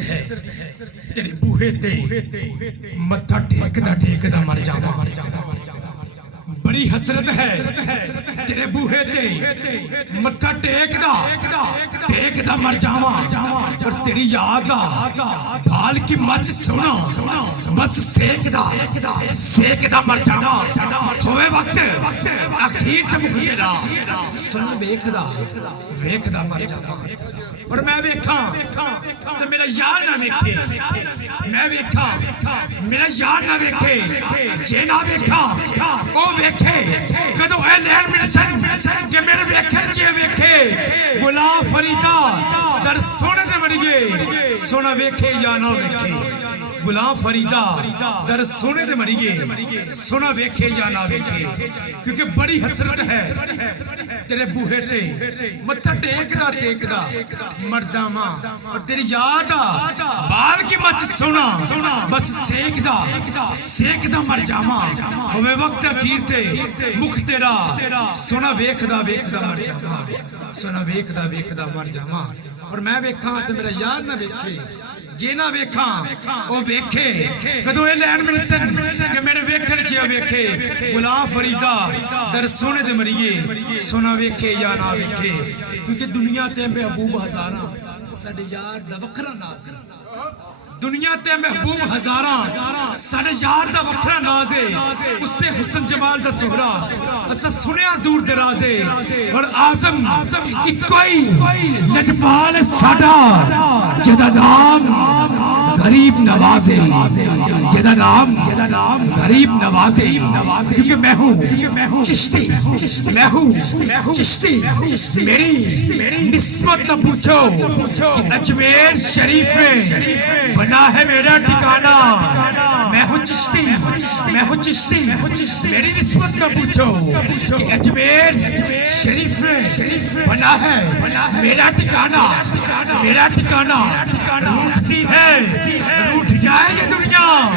ہے تیرے بوہے تے متھا ٹیکدا مر جاواں بڑی حسرت ہے تیرے بوہے تے متھا ٹیکدا مر جاواں اور تیری یاد دا بھال کی مچ سونا بس سیکدا مر جاواں ہوئے وقت اخیر تے مکھدا سن ویکھدا مر جاواں اور میں ویکھاں تے میرا یار نہ ویکھے میں ویکھاں میرا یار نہ ویکھے جے نہ ویکھاں او ویکھے کدو اے لین ملسن کہ میرے ویکھن جے ویکھے غلام فریدا در سونے دے مر گئے سونا ویکھے یا نہ ویکھے غلام فریدا در سونے دے مر گئے سونا ویکھے یا نہ ویکھے کیونکہ بڑی حسرت ہے تیرے بوہے تے متھا ٹیکدا مر جاواں اور تیری یاد بال کی مچ سونا بس سیکدا مر جاواں ہوے وقت اخیر تے مکھ تیرا سونا ویکھدا مر جاواں سونا ویکھدا مر جاواں اور میں ویکھاں تے میرا یار نہ ویکھے جے نہ ویکھاں او ویکھے کدو اے لین ملسن کہ میرے ویکھن چیا ویکھے غلام فریدا در سونے دے مریے سونا ویکھے یا نہ ویکھے کیونکہ دنیا تے محبوب ہزاراں ساڈے یار دا وکھرا ناز دنیا تے محبوب ہزاراں ساڈے یار دا وکھرا ناز اس سے حسن جمال دا سہرا اسا سنیا دور درازے اور اعظم اکوئی لجپال ساڈا جدا نام غریب نوازے جدا نام غریب نوازے کیونکہ میں ہوں چشتی میری نسبت نہ پوچھو اجمیر شریف میں بنا ہے میرا ٹھکانہ میں ہوں چشتی میری نسبت نہ پوچھو کہ اجمیر شریف میں بنا ہے میرا ٹھکانہ روٹتی ہے روٹ جائے یہ دنیا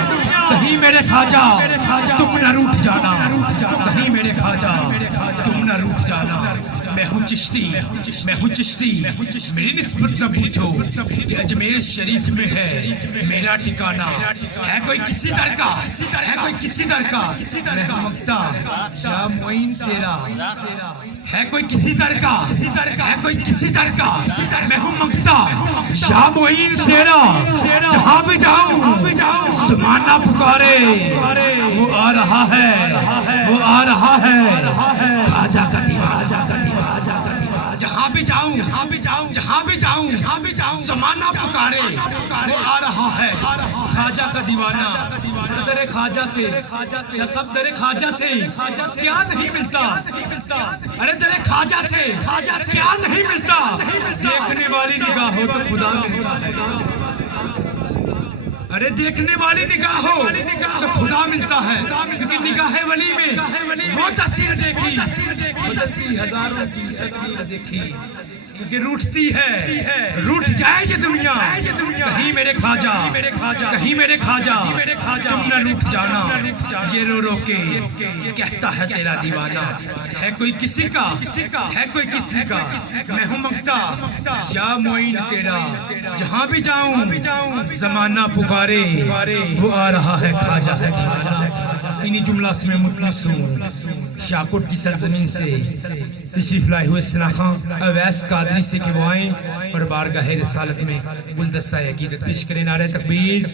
کہیں میرے خواجہ تم نہ روٹ جانا کہیں میرے خواجہ تم نہ روٹ جانا میں ہوں چشتی میری نسبت نہ پوچھو کہ اجمیر شریف میں ہے میرا ٹھکانہ ہے کوئی کسی در کا میں ہوں مقتا یا معین تیرا ہے کوئی کسی در کا میں ہوں مقتا یا معین تیرا جہاں بھی جاؤں زمانہ پکارے وہ آ رہا ہے خواجہ کا دیوانہ جہاں بھی جاؤں زمانہ پکارے وہ آ رہا ہے خواجہ کا دیوانہ در خواجہ سے سب در خواجہ سے کیا نہیں ملتا ارے در خواجہ سے کیا نہیں ملتا دیکھنے والی نگاہ ہو تو خدا ملتا ہے ارے دیکھنے والی نگاہ ہو تو خدا ملتا ہے کیونکہ نگاہ ولی میں وہ تصویر دیکھی ہزاروں کی تقدیر دیکھی کیونکہ روٹتی ہے روٹ جائے یہ دنیا کہیں میرے خواجہ تم نہ روٹ جانا یہ رو کے کہتا ہے تیرا دیوانہ ہے کوئی کسی کا میں ہوں مقتا یا معین تیرا جہاں بھی جاؤں زمانہ پکارے وہ آ رہا ہے خواجہ انہی جملہ سے میں مطلس ہوں شاکوٹ کی سرزمین سے تشریف لائے ہوئے سناخان اویس قادری سے کہ وہ آئیں اور بارگاہ رسالت میں گلدستہ عقیدت پیش کریں نعرہ تکبیر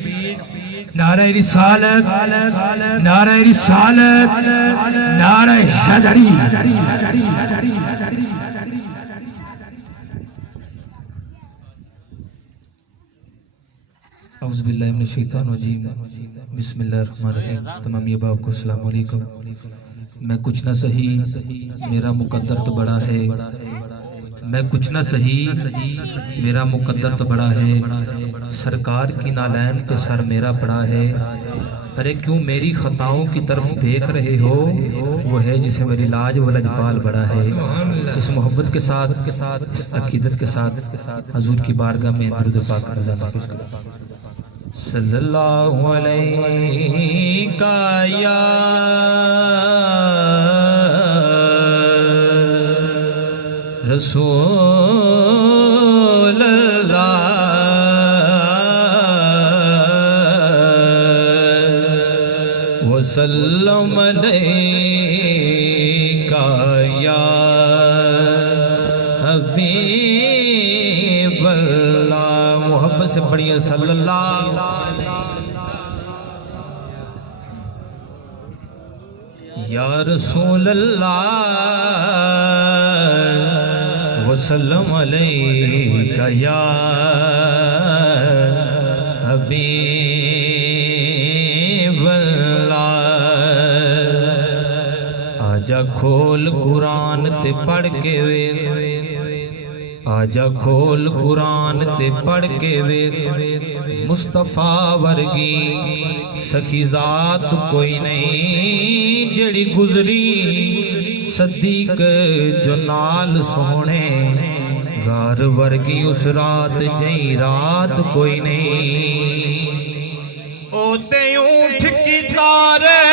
نعرہ رسالت نعرہ حیدری اعوذ باللہ من الشیطان الرجیم بسم اللہ الرحمن الرحیم تمام احباب کو السلام علیکم میں کچھ نہ سہی میرا مقدر تو بڑا ہے میں کچھ نہ سہی میرا مقدر تو بڑا ہے سرکار کی نالین پہ سر میرا پڑا ہے ارے کیوں میری خطاؤں کی طرف دیکھ رہے ہو وہ ہے جسے میری لاج و لجپال بڑا ہے اس محبت کے ساتھ اس عقیدت کے ساتھ حضور کی بارگاہ میں درود پاک رضا پیش کرو صلی اللہ علیہ یا رسول اللہ وسلم علیکہ یا حبیب اللہ. محبت سے پڑھیے صلی اللہ. یا رسول اللہ وسلم علیکہ یا حبیب اللہ. آجا کھول قرآن تے پڑھ کے ویکھ. آجا کھول قرآن تے پڑھ کے ویکھ. مصطفیٰ ورگی سخی ذات کوئی نہیں جڑی گزری صدیق جو نال سونے. غار ورگی اس رات جئی رات کوئی نہیں. اوتے اونٹ کی تارے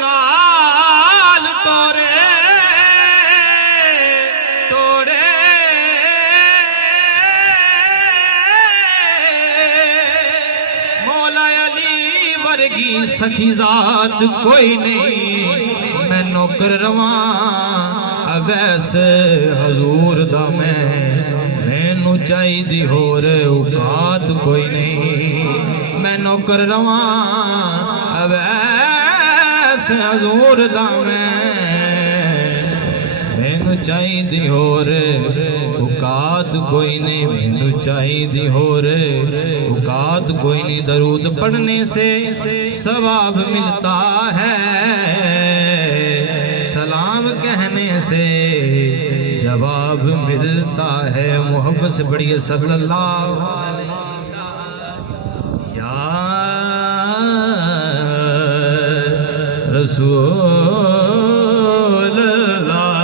نال تورے توڑے. مولا علی ورگی سخی ذات کوئی نہیں. میں نوکر رواں اویس حضور دا. مینوں چاہیدی ہور اوقات کوئی نہیں. میں نوکر رواں اویس حضور دا. مینوں چاہیدی ہور اوقات کوئی نہیں. مینوں چاہیدی ہور اوقات کوئی نہیں. درود پڑھنے سے ثواب ملتا ہے. سلام کہنے سے جواب ملتا ہے. محبت سے پڑھیے صلی اللہ علیہ یا رسول اللہ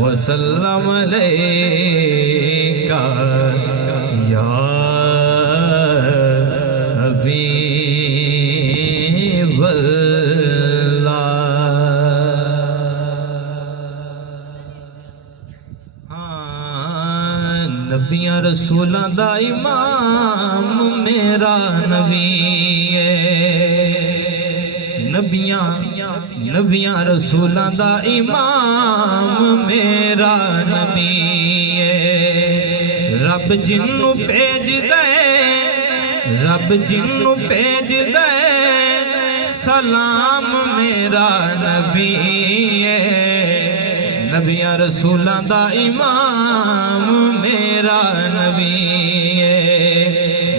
وسلم علیکہ یا حبیب اللہ. نبیاں رسولاں دا امام میرا نبی ہے. نبیاں رسولاں دا امام میرا نبی ہے. رب جنوں بھیج دے رب جنوں بھیج دے سلام میرا نبی ہے. نبیاں رسولاں دا امام میرا نبی ہے.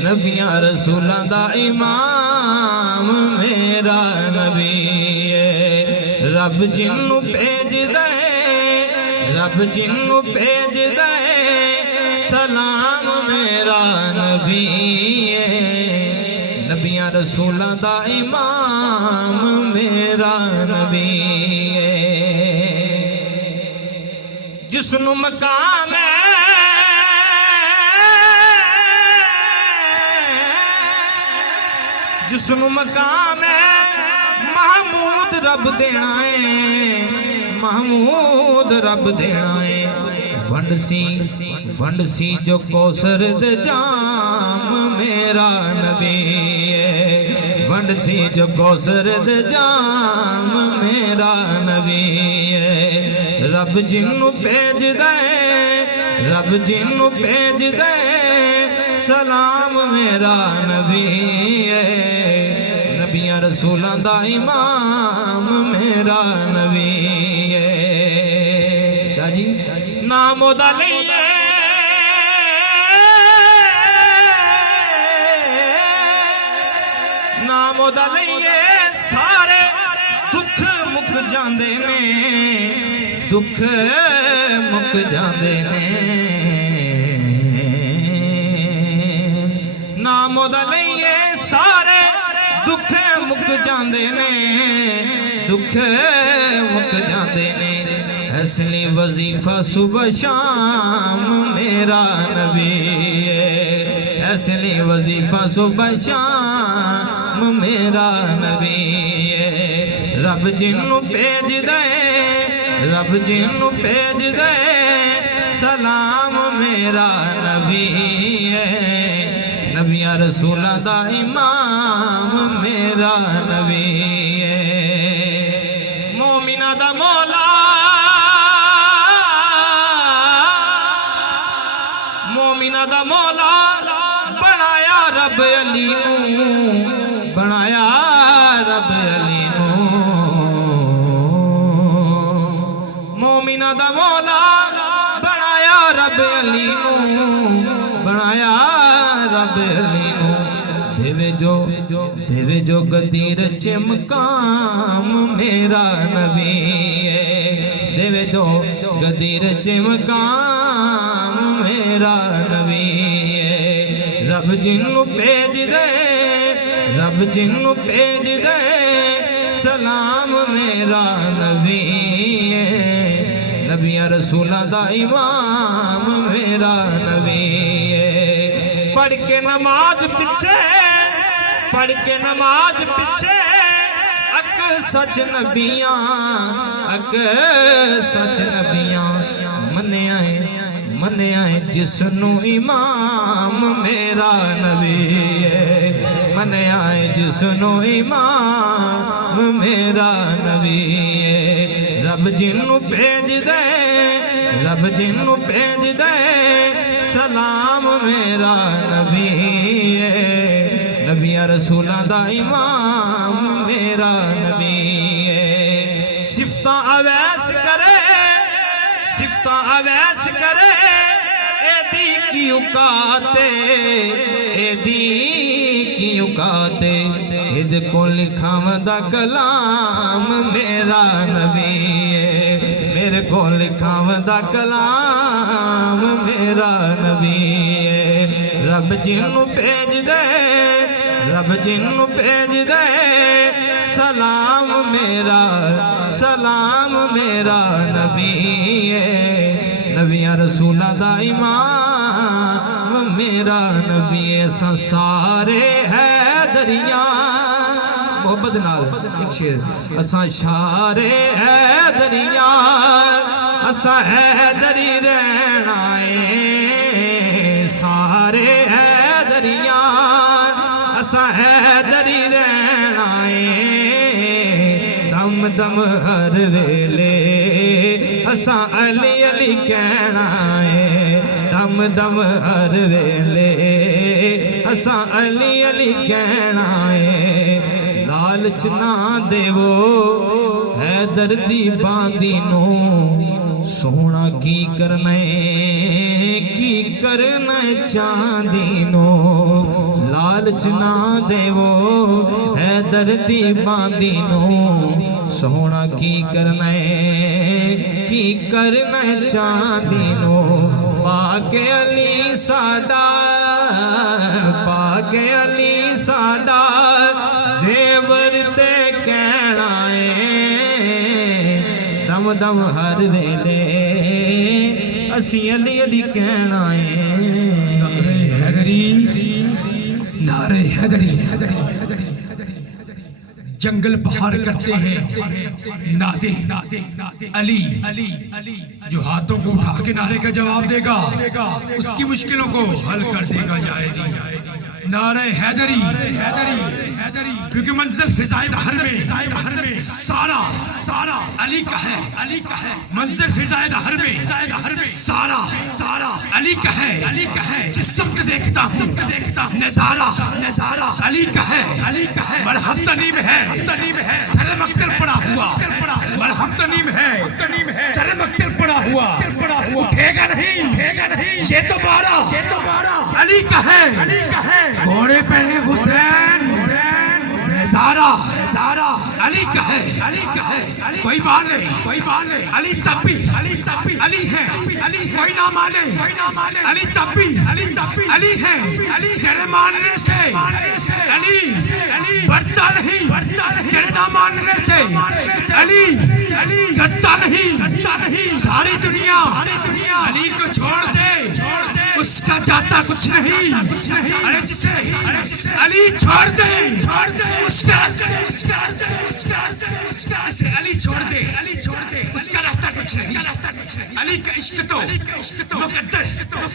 نبیاں رسولاں دا امام میرا نبی ہے. رب جنوں بھیج دے رب جنوں بھیج دے سلام میرا نبی ہے. نبیاں رسولاں دا امام میرا نبی ہے. جس نو مقام ہے جس نو مقام ہے محمود رب دینا ہے. محمود رب دینا ہے. ونڈ سی جو کوثر دے جام میرا نبی ہے. ونڈ سی جو کوثر دے جام میرا نبی ہے. رب جنوں بھیج دے رب جنوں بھیج دے سلام میرا نبی ہے. نبیاں رسولاں دا امام میرا نبی ہے. شاہ جی نام دا لئیے نام دا لئیے سارے دکھ مک جاندے نے. دکھ مک جاندے نے. نام دا لئیے سارے دکھ مک جاندے نے. دکھ مک جاندے نے. اس لیے وظیفہ صبح شام میرا نبی ہے. اس لیے وظیفہ صبح شام میرا نبی ہے. رب جنوں بھیج دے رب جنوں بھیج دے سلام میرا نبی ہے. نبیاں نبیاں رسولاں دا امام میرا نبی ہے مومناں دا مولا مومناں دا مولا بنایا رب علی نوں بنایا رب علی نوں مومناں دا مولا بنایا رب علی نوں بنایا رب علی نوں دیوے جو گدیر چ مقام میرا نبی ہے دیوے جو گدیر چ مقام میرا نبی ہے رب جنوں بھیج دے رب جنوں بھیج دے سلام میرا نبی ہے نبیاں رسولاں دا امام میرا نبی ہے پڑھ کے نماز پیچھے پڑھ کے نماز پیچھے اک سچ نبیاں اک سچ نبیاں منیا ہے جس نو امام میرا نبی ہے منیا ہے جس نو امام میرا نبی ہے رب جنوں بھیج دے رب جنوں بھیج دے سلام میرا نبی ہے نبیاں رسولاں دا امام میرا نبی ہے صفتاں اویس کرے صفتاں اویس کرے ایدی کی اوقاتے ایدی کی اوقاتے اید کو لکھاں دا کلام میرا نبی ہے میرے کو لکھاں دا کلام میرا نبی ہے رب جنوں بھیج دے رب جنوں بھیج دے سلام میرا نبی ہے نبیاں رسولاں دا امام میرا نبی ہے سارے حیدریاں محبت نال ایک شعر اساں سارے حیدریاں اساں حیدری رہنا ہے سارے حیدریاں اساں حیدری رہنا ہے دم دم ہر ویلے اساں علی علی کہنا ہے دم دم ہر ویلے اساں علی علی کہنا ہے لالچ نہ دیو حیدر دی باندی نو سونا کی کرنے چاندی نو لالچ نہ دیو حیدر دی باندی نو سونا کی کرنے چاندی نو پاک علی ساڈا پاک علی ساڈا زیور تے کہنا ہے دم دم ہر ویلے اسی علی علی کہنا ہے نعرہ حیدری جنگل بہار کرتے ہیں نادے علی جو ہاتھوں کو اٹھا کے نعرے کا جواب دے گا اس کی مشکلوں کو حل کر دے گا نعرہ حیدری کیونکہ منزل فضائے دہر میں سارا علی کا ہے منزل فضائے دہر میں سارا علی کا ہے جس سمت دیکھتا ہوں نظارہ علی کا ہے مرحب تنیم ہے سر مقتل پڑا ہوا مرحب تنیم ہے سر مقتل پڑا ہوا اٹھے گا نہیں یہ تو بارہ علی کا ہے گھوڑے پہ ہے حسین نظارہ علی کا ہے کوئی بات نہیں علی تب بھی علی ہے کوئی نہ مانے علی تب بھی علی ہے تیرے ماننے سے علی بڑھتا نہیں تیرے نہ ماننے سے علی گھٹتا نہیں ساری دنیا علی کو چھوڑ دے اس کا جاتا کچھ نہیں ارے جسے علی چھوڑ دے اس کا جسے علی چھوڑ دے اس کا رہتا کچھ نہیں علی کا عشق تو مقدر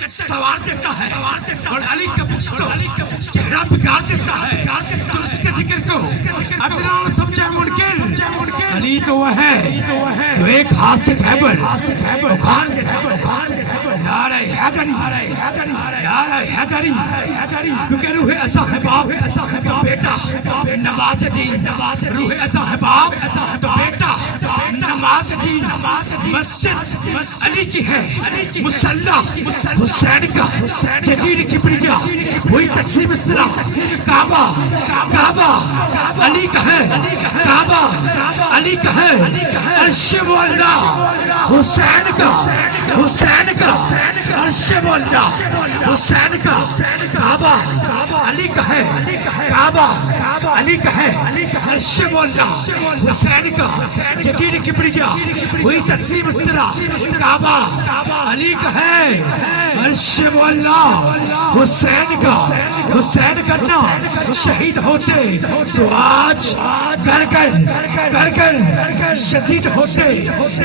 سوار دیتا ہے اور علی کا بغض تو کو اجنان سمجھے منکر علی تو وہ ہے جو ایک ہاتھ سے خیبر اکھاڑ دیتا نعرہ حیدری نعرہ حیدری کیونکہ روح ایسا ہے باپ تو بیٹا نماز دین روح ایسا ہے باپ تو بیٹا نماز دین مسجد علی کی ہے مصلی حسین کا جدید کبریا وہی تقسیم اصطلاح کعبہ علی کا ہے کعبہ علی کا ہے عرش مولا حسین کا عرش مولا حسین کا کعبہ علی کا ہے کعبہ علی کا ہے عرش مولا حسین کا جدید کبریا وہی تقسیم اصطلاح کعبہ علی کا ہے عرش مولا حسین کا نام شہید ہوتے تو آج کر شہید ہوتے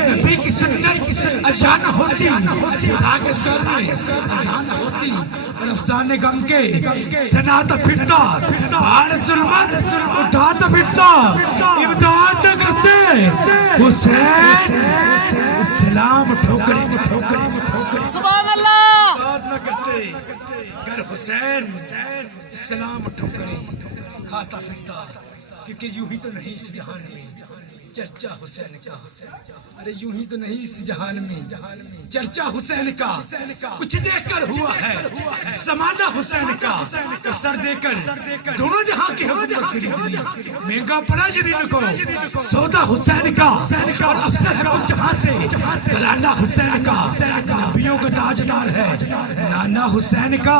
نبی کی سنت اذان ہوتی اذان ہوتی اور افسانے غم کے سناتا پھرتا بھار ظلمت اٹھاتا پھرتا امداد نہ کرتے حسین اسلام ٹھوکرے سبحان اللہ امداد نہ کرتے گر حسین اسلام ٹھوکرے کھاتا پھرتا کیونکہ یوں ہی تو نہیں اس جہان میں چرچا حسین کا ارے یوں ہی تو نہیں اس جہان میں چرچا حسین کا کچھ دیکھ کر ہوا ہے زمانہ حسین کا سر دے کر دونوں جہاں کی حکومت خریدی مہنگا پڑا جدید کو سودا حسین کا اور افسر ہے کچھ جہاں سے گلالہ حسین کا نبیوں کا تاجدار ہے نانا حسین کا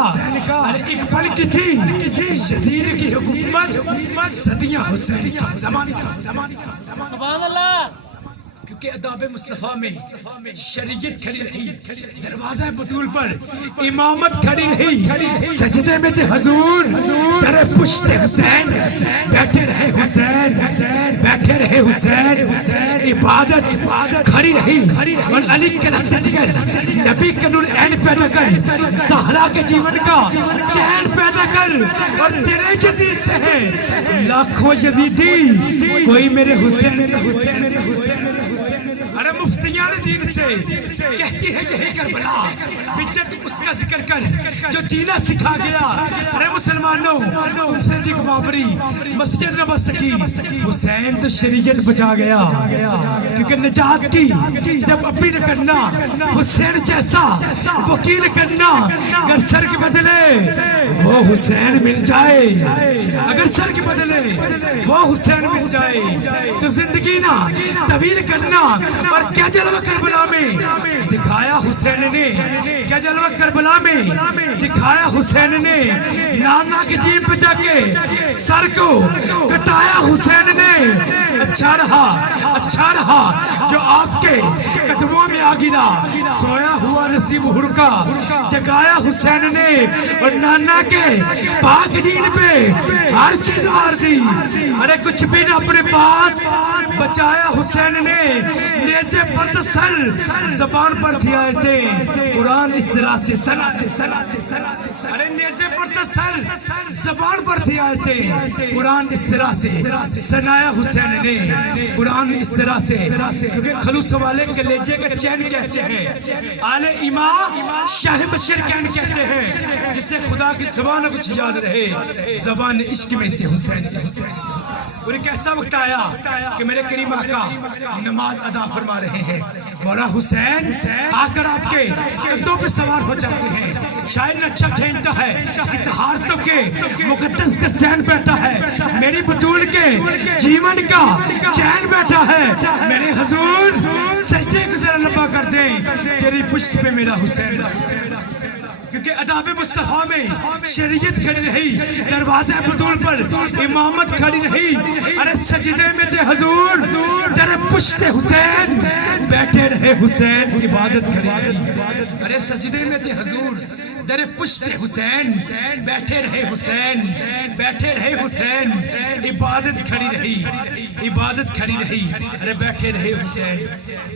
ارے ایک پل کی تھی جدید کی حکومت صدیاں حسین کا زمانہ سبحان اللہ کیونکہ اداب مصطفیٰ میں شریعت کھڑی رہی دروازہ بطول پر امامت کھڑی رہی سجدے میں تھے حضور در پشت حسین بیٹھے رہے حسین عبادت کھڑی رہی اور علی کے لطج کر نبی کے نور عین پیدا کر زہرا کے جیون کا چین پیدا کر اور تیرے جزیز سے ہے لاکھوں یزیدی کوئی میرے حسین سے ارے مفتیان دین سے کہتی ہے یہی کربلا بدت اس کا ذکر کر جو جینا سکھا گیا ارے مسلمانوں حسین جی کو بابری مسجد نہ بس سکی حسین تو شریعت بچا گیا کیونکہ نجات کی جب اپی نہ کرنا حسین جیسا وکیل کرنا اگر سر کے بدلے وہ حسین مل جائے اگر سر کے بدلے وہ حسین مل جائے تو زندگی نہ طویل کرنا اور کیا جلوہ کربلا میں دکھایا حسین نے کیا جلوہ کربلا میں دکھایا حسین نے نانا کے جیب پہ جا کے سر کو کٹایا حسین نے اچھا رہا جو آپ کے قدموں میں آ گرا سویا ہوا نصیب ہڑکا جگایا حسین نے اور نانا کے پاک دین پہ ہر چیز مار دی ارے کچھ بھی نہ اپنے پاس بچایا حسین نے نیزے پر سر زبان پر تھی آیتیں قرآن اس طرح سے سنا ارے نیزے پر سر زبان پر تھی آیتیں قرآن اس طرح سے سنایا حسین نے قرآن اس طرح سے کیونکہ خلوص والے کلیجے کا چین کہتے ہیں آل امام شاہ بشیر کہتے ہیں جسے خدا کی زبان کچھ یاد رہے زبان عشق میں سے حسین اور ایک ایسا وقت آیا کہ میرے کریم آقا نماز ادا فرما رہے ہیں مولا حسین آ کر آپ کے کندھوں پہ سوار ہو جاتے ہیں شاعر نے اچھا ٹھہرتا ہے کہ طہارتوں کے مقدس کا چین بیٹھا ہے میری بطول کے جیون کا چین بیٹھا ہے میرے حضور سجدے کو ذرا لمبا کر دیں تیری پشت پہ میرا حسین کیونکہ اداب مصطفیٰ میں شریعت کھڑی رہی دروازے بطول پر امامت کھڑی رہی ارے سجدے میں تھے حضور در پشت حسین بیٹھے رہے حسین عبادت کھڑی رہی ارے سجدے میں تھے حضور در پشت حسین بیٹھے رہے حسین عبادت کھڑی رہی ارے بیٹھے رہے حسین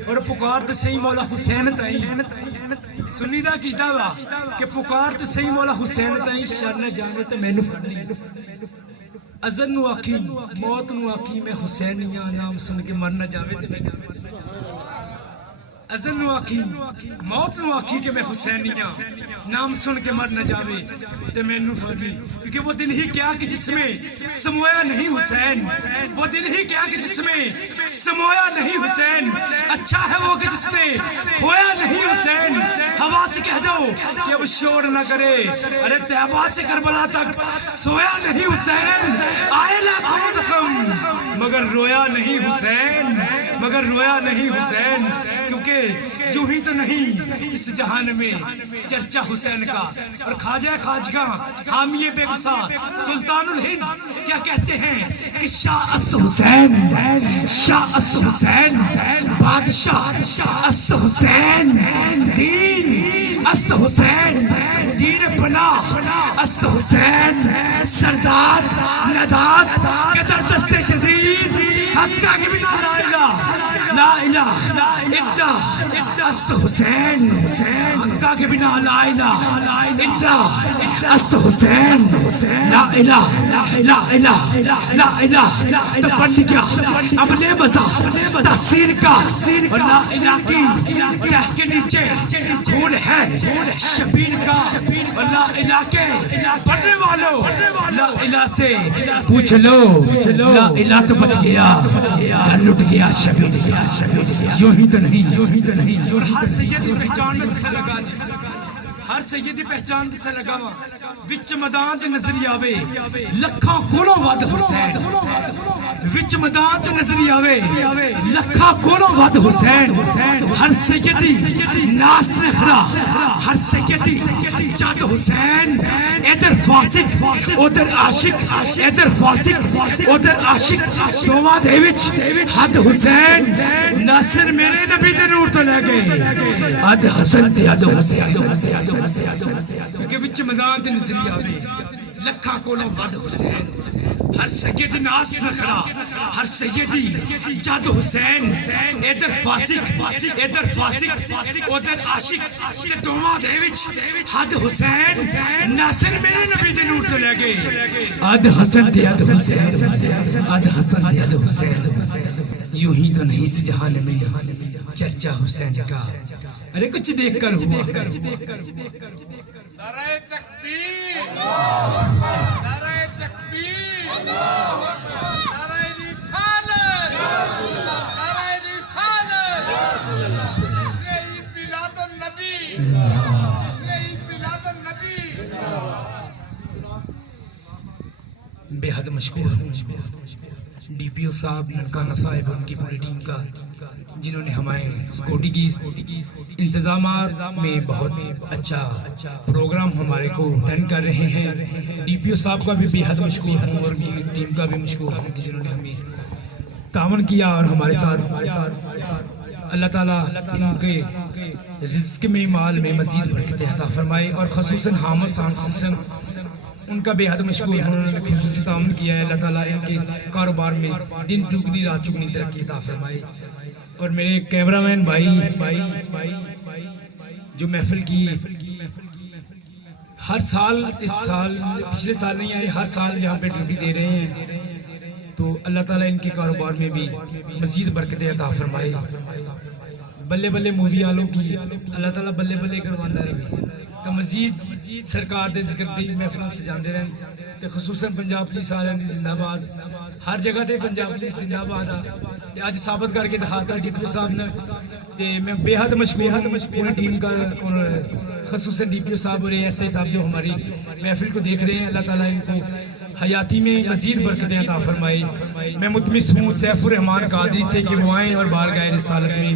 اور پکار تو صحیح مولا حسین تائیں سنیدہ کی دعویٰ کہ پکار تو صحیح مولا حسین تائیں شر نہ جانے تو میں نے اذن نو آخی موت نو آخی میں حسینیاں نام سن کے مر نہ جاوے تے میں اذن نو آخی موت نو آخی کہ میں حسینیاں نام سن کے مر نہ جاوے تے میں نو فرمی کیونکہ وہ دل ہی کیا کہ جس میں سمویا نہیں حسین، وہ دل ہی کیا کہ جس میں سمویا نہیں حسین، اچھا ہے وہ کہ جس نے کھویا نہیں حسین۔ ہوا سے کہہ دو کہ اب شور نہ کرے، ارے طیبہ سے کربلا تک سویا نہیں حسین، آئے لاکھوں زخم مگر رویا نہیں حسین، مگر رویا نہیں حسین، کیونکہ یوں ہی تو نہیں اس جہان میں چرچا حسین کا۔ اور خواجہ خواجگاں حامی بے گسا سلطان الہند کیا کہتے ہیں کہ شاہ است حسین، شاہ است حسین، بادشاہ است حسین، دین است حسین، دین پناہ است حسین، سرداد نداد کے در دست شدید حقہ کے بنا لا الہ لا الہ الا است حسین، حقہ کے بنا لا الہ الا است حسین، لا الہ لا الہ لا الہ تو پڑھ لکھا اب لے مزہ تحصیل کا، اور لا الہ کی تہ کے نیچے خون ہے شبیر کا، اور لا الہ کے پڑھنے والوں لا الہ سے پوچھ لو، لا الہ تو بچ گیا گھر لٹ گیا شبیر گیا، یوں ہی تو نہیں، یوں ہی تو نہیں۔ اور ہر سیدی پہچان میں سے لگا جی، ہر سیدی پہچان سے لگا وچ میدان تے نظری آوے لکھاں کولوں ود حسین، وچ میدان تے نظری آوے لکھاں کولوں ود حسین، ہر سیدی ناس تے کھڑا، ہر سیدی جد حسین، ادھر فاسق ادھر عاشق، ادھر فاسق ادھر عاشق، دوواں دے وچ حد حسین، ناصر میرے نبی دے نور تو لے گئے اد حسن تے اد حسین، کیونکہ وچ میدان تے نظری آوے لکھاں کولوں ود حسین، ہر سیدی ناس نہ کھڑا، ہر سیدی جد حسین، ادھر فاسق ادھر عاشق، تے دوواں دے وچ حد حسین، ناصر میرے نبی دے نور تو لے گئے اد حسن تے اد حسین، اد حسن تے اد حسین، یوں ہی تو نہیں اس جہان میں چرچا حسین کا۔ ارے کچھ دیکھ کر ہوا نعرہ تکبیر، نعرہ تکبیر، نعرہ رسالت، نعرہ رسالت، عید میلاد النبی، عید میلاد النبی۔ بے حد مشکور ہوں ڈی پی او صاحب، ننکانہ صاحب، ان کی پوری ٹیم کا، جنہوں نے ہمارے سیکورٹی کی انتظامات میں بہت اچھا پروگرام ہمارے کو ڈن کر رہے ہیں۔ ڈی پی او صاحب کا بھی بے حد مشکور ہوں، اور ان کی ٹیم کا بھی مشکور ہوں کہ جنہوں نے ہمیں تعاون کیا اور ہمارے ساتھ اللہ تعالیٰ ان کے رزق میں مال میں مزید برکت عطا فرمائے، اور خصوصاً حامد سانسن ان کا بے حد مشکور ہوں، انہوں نے خصوصی تعاون کیا ہے۔ اللہ تعالیٰ ان کے کاروبار میں دن دگنی رات چگنی ترقی عطا فرمائے۔ اور میرے کیمرہ مین بھائی جو محفل کی ہر سال، اس سال پچھلے سال نہیں آئے، ہر سال یہاں پہ ڈیوٹی دے رہے ہیں، تو اللہ تعالیٰ ان کے کاروبار میں بھی مزید برکتیں عطا فرمائے۔ بلے بلے مووی والوں کی اللہ تعالیٰ بلے بلے کرواندہ رہے، تو مزید سرکار دے ذکر دی محفل سے جاندے رہن، تے خصوصاً پنجاب پولیس والوں دی زندہ باد، ہر جگہ تے پنجاب پولیس زندہ باد آ، تے اج ثابت کر کے دکھاتا ڈی پی او صاحب نے، تے میں بے حد مشکور ہوں پوری ٹیم کا، اور خصوصاً ڈی پی او صاحب اور ایس اے صاحب جو ہماری محفل کو دیکھ رہے ہیں، اللہ تعالیٰ ان کو حیاتی میں مزید برکتیں عطا فرمائے۔ میں متمس ہوں سیف الرحمان قادری سے کہ وہ آئیں اور بارگاہ رسالت میں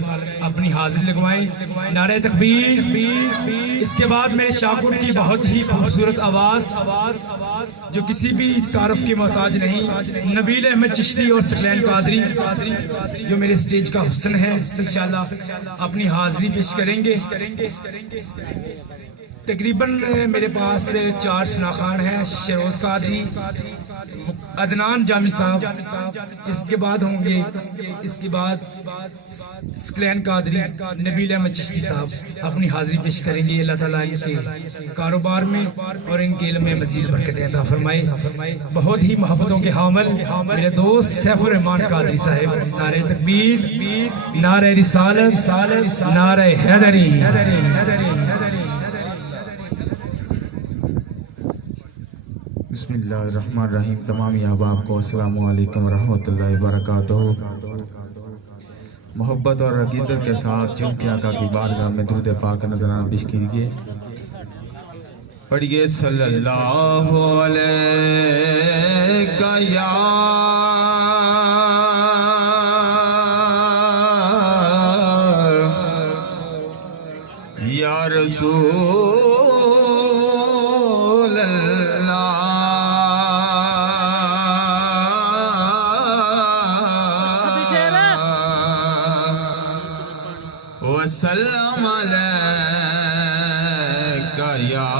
اپنی حاضری لگوائیں۔ نعرہ تکبیر۔ اس کے بعد میرے شاکر کی بہت ہی خوبصورت آواز جو کسی بھی تعارف کے محتاج نہیں، نبیل احمد چشتی اور ثقلین قادری جو میرے سٹیج کا حسن ہے، انشاءاللہ اپنی حاضری پیش کریں گے۔ تقریباً میرے پاس 4 شناخان ہیں، شہروز قادری، عدنان جامی صاحب، اس کے بعد ہوں گے سکلین قادری، نبیل احمد چشتی صاحب اپنی حاضری پیش کریں گے۔ اللہ تعالیٰ ان کے کاروبار میں اور ان کے علم میں مزید برکت عطا فرمائے۔ بہت ہی محبتوں کے حامل میرے دوست سیف الرحمان قادری صاحب، نعرہ تکبیر، نعرہ رسالت، نعرہ حیدری۔ بسم اللہ الرحمن الرحیم۔ تمام احباب کو السلام علیکم ورحمۃ اللہ وبرکاتہ۔ محبت اور عقیدت کے ساتھ جن کے آقا کی بارگاہ میں درود پاک نذرانہ پیش کیجیے۔ پڑھیے صلی اللہ علیہ یا رسول اللہ وسلم علیک یا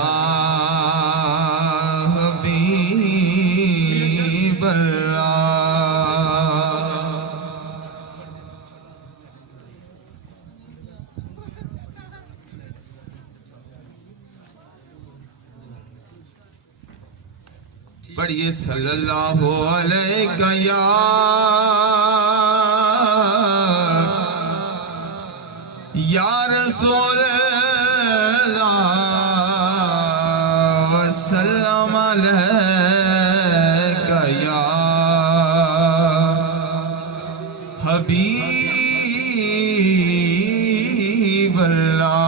حبیب اللہ۔ پڑھیے صلی اللہ علیہ یا رسول اللہ وسلم علیک یا حبیب اللہ۔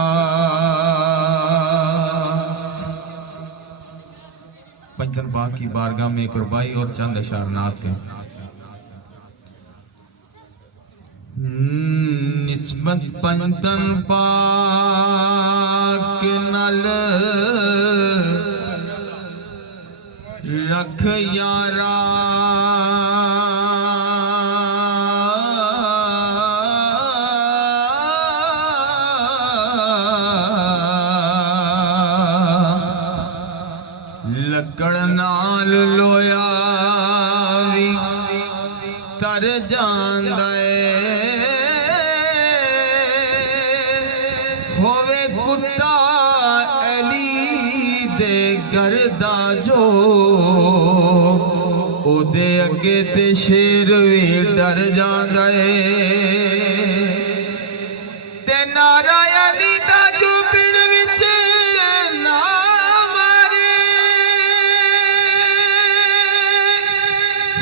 پنجتن پاک کی بارگاہ میں ایک ربائی اور چند اشعار نعت کے نسبت پنجتن پاک نال رکھ یارا لکڑ نال لویا وی تر جاندے ہووے کتا علی دے گردا جو او دے اگے تے شیر وی ڈر جاندے تے نعرہ علی دا جو پڑ وچ نہ مارے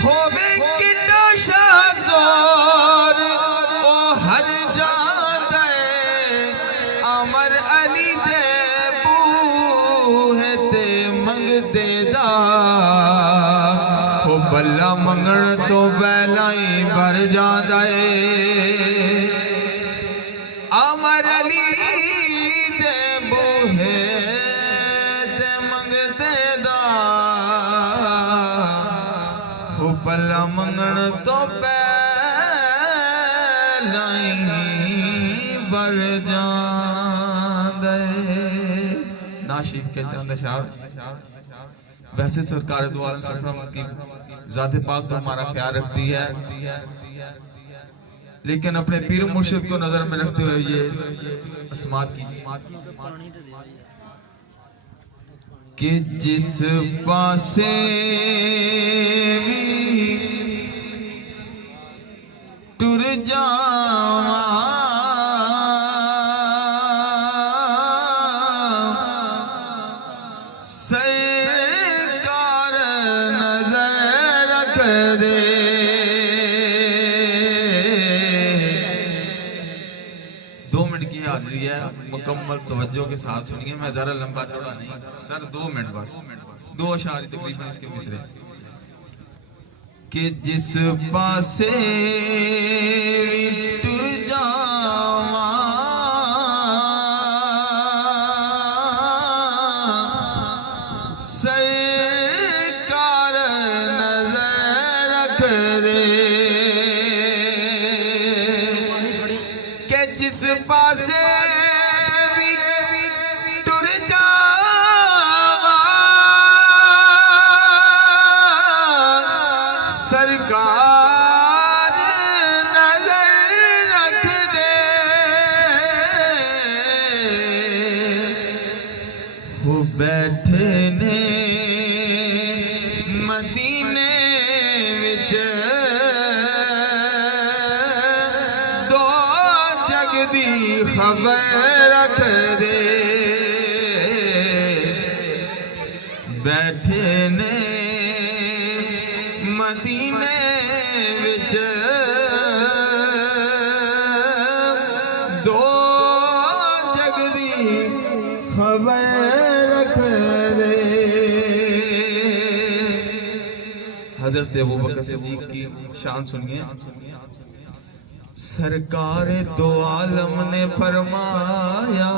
ہووے کڈا شاہ زور او ہر جاندے امر علی دے بوہے تے منگتے دا او بلا منگن تو پہلا ہی بھر جاندے امر علی دے بوہے تے منگتے دا او بلا منگن تو پہلا ہی بھر جاندے۔ ناشیف کے چند اشعار۔ ویسے سرکار دو عالم صلی اللہ علیہ وسلم کی ذات پاک تو ہمارا خیال رکھتی ہے، لیکن اپنے پیر و مرشد کو نظر میں رکھتے ہوئے یہ اسمات کی کہ جس پاسے ٹر جاواں سرکار نظر رکھ دے۔ دو منٹ کی حاضری ہے، مکمل توجہ کے ساتھ سنیے، میں ذرا لمبا چوڑا نہیں سر، 2 منٹ بس، 2 اشعار تقریباً اس کے مصرے کہ جس پاسے ٹر جاواں سرکار نظر رکھ دے کہ جس پاسے بھی ٹر جاواں سرکار نظر رکھ دے وہ بیٹھے نے مدینے وچ دو جگ دی خبر رکھ دے بیٹھے نے مدینے وچ دو جگ دی خبر رکھ دے حضرت ابوبکر صدیق کی شان سنیے سرکار دو عالم نے فرمایا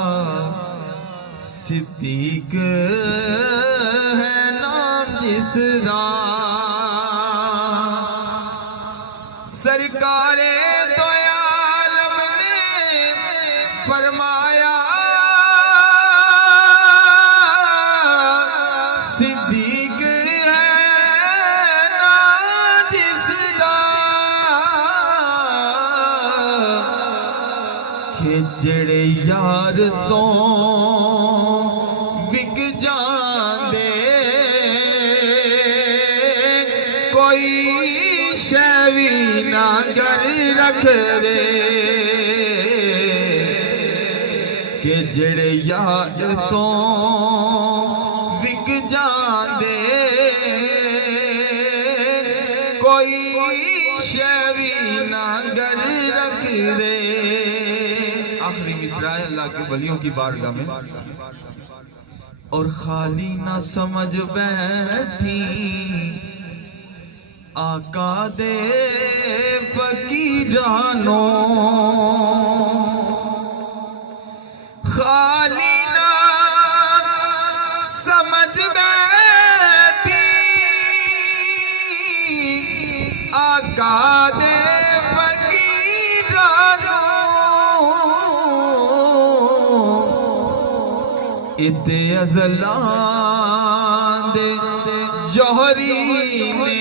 صدیق ہے نام جس دا سرکار دو عالم نے فرمایا صدیق ہے نام جس دا کہ جڑے یار تو وک جاندے کوئی شے وی نہ گھر رکھ دے کہ جڑے یار تو وک جاندے کوئی شے وی نہ گھر رکھ دے آخری مصرع ہے اللہ کے ولیوں کی بارگاہ میں اور خالی نہ سمجھ بیٹھی آقا دے فقیرانوں خالی نہ سمجھ بیٹھی آقا دے اتے ازلان دے جوہری نے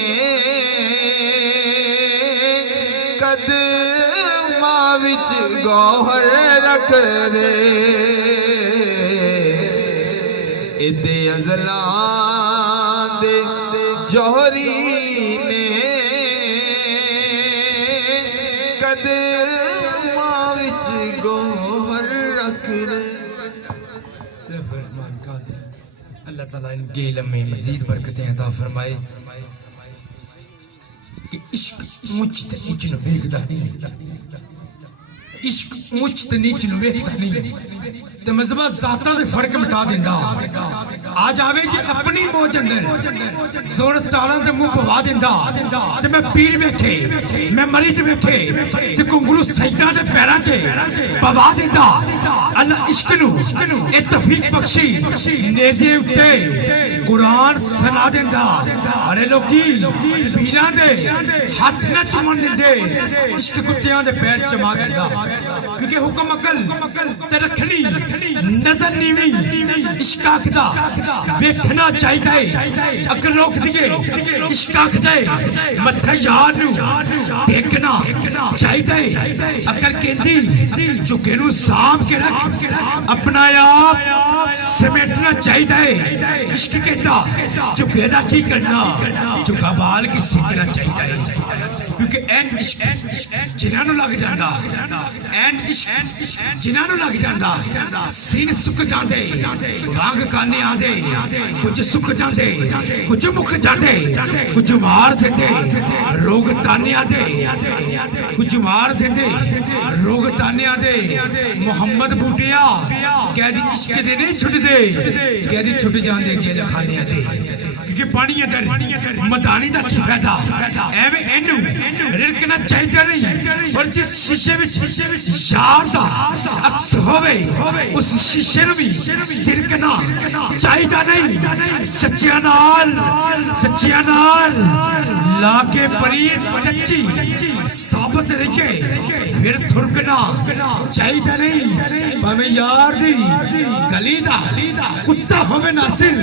قدماں وچ گوہر رکھ دے اتے ازلان دے جوہری نے قدماں وچ گوہر رکھ دے فرمان قادر اللہ تعالیٰ ان کے علم میں مزید برکتیں عطا فرمائے کہ عشق مجھ تے نیچ نو ویکھدا نہیں عشق مجھ تے نیچ نو ویکھدا نہیں تے مذہبہ ذاتاں دے فرق مٹا دیندا آ جاوے جی اپنی موج اندر سن تالاں دے منہ پوا دیندا تے میں پیر بیٹھے میں مرید بیٹھے تے کنگلو سجدہ دے پیراں چ پوا دیندا اللہ عشق نو اے توفیق بخشی نیزے اٹھے قرآن سنا دیندا ارے لوکی پیراں دے ہاتھ نہ چومن دیندے عشق کتیاں دے پیر چما دیندا کیونکہ حکم عقل تے رکھنی نظر نیوی عشق آکھدا ویکھنا چاہیے عقل روک دیے عشق آکھدا متھا یار نو دیکھنا چاہیے عقل کہندی جھکے نو سام کے رکھ اپنا آپ سمیٹنا چاہیے عشق کہتا جھکے دا کی کرنا جھکا بال کی سکنا چاہیے کیونکہ این عشق جنہاں نو لگ جاندا این عشق جنہاں نو لگ جاندا سین سک جاندے وانگ کانے آندے کچھ سک جاندے کچھ مک جاندے کچھ مار دیندے روگ تانے آندے کچھ مار دیندے روگ تانے آندے محمد بوٹیا کہہ دی عشق دے نہیں چھٹ دے کہہ دی چھٹ جاندے جیل کھانے آندے کہ پانی ادھر مدانی دا کی پیدا ایویں اینو رکنا چاہیے نہیں اور جس شیشے وچ یار دا عکس ہوے اس شیشے نو بھی رکنا چاہیے نہیں سچیاں نال لا کے پرید سچی ثابت رکھے پھر تھرکنا چاہیے نہیں میں یار دی گلی دا کتا ہوے ناصر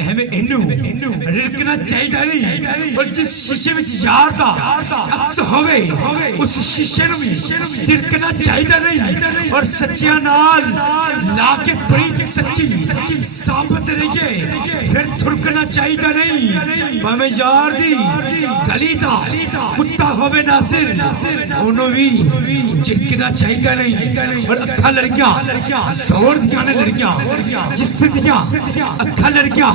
ਐਵੇਂ ਇਹਨੂੰ ਰਿੜਕਣਾ ਚਾਹੀਦਾ ਨਹੀਂ ਪਰ ਜਿਸ ਸ਼ੀਸ਼ੇ ਵਿੱਚ ਯਾਰ ਦਾ ਅਕਸ ਹੋਵੇ ਉਸ ਸ਼ੀਸ਼ੇ ਨੂੰ ਵੀ ਰਿੜਕਣਾ ਚਾਹੀਦਾ ਨਹੀਂ ਔਰ ਸੱਚਿਆਂ ਨਾਲ ਲਾ ਕੇ ਬੜੀ ਸੱਚੀ ਸਾਬਤ ਰਹੀਏ ਫਿਰ ਥੁਰਕਣਾ ਚਾਹੀਦਾ ਨਹੀਂ ਭਾਵੇਂ ਯਾਰ ਦੀ ਗਲੀ ਦਾ ਕੁੱਤਾ ਹੋਵੇ ਨਾਸਿਰ ਉਹਨੂੰ ਵੀ ਝਿੜਕਣਾ ਚਾਹੀਦਾ ਨਹੀਂ ਔਰ ਅੱਖਾਂ ਲੜੀਆਂ ਜ਼ੋਰ ਦੀਆਂ ਨੇ ਲੜੀਆਂ ਜਿਸ ਦੀਆਂ ਅੱਖਾਂ ਲੜੀਆਂ